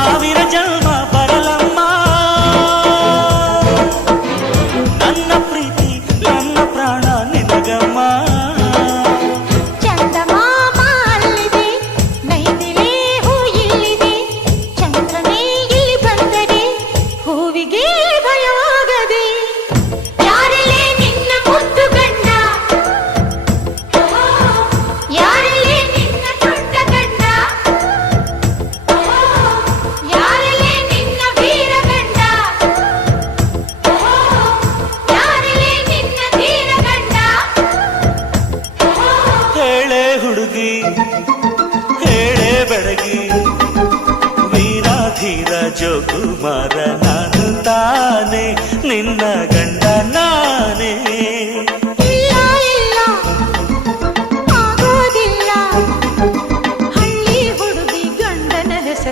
ಸಾವಿರ ಜನ್ಮ ಬರಲಮ್ಮ ನನ್ನ ಪ್ರೀತಿ ನನ್ನ ಪ್ರಾಣ ನಿನಗಮ್ಮ ಹುಡುಗಿ ಹೇಳೆ ಬೆಳಗಿ ವೀರಾಧೀರ ಜೋಕುಮಾರ ನಾನು ತಾನೆ ನಿನ್ನ ಗಂಡ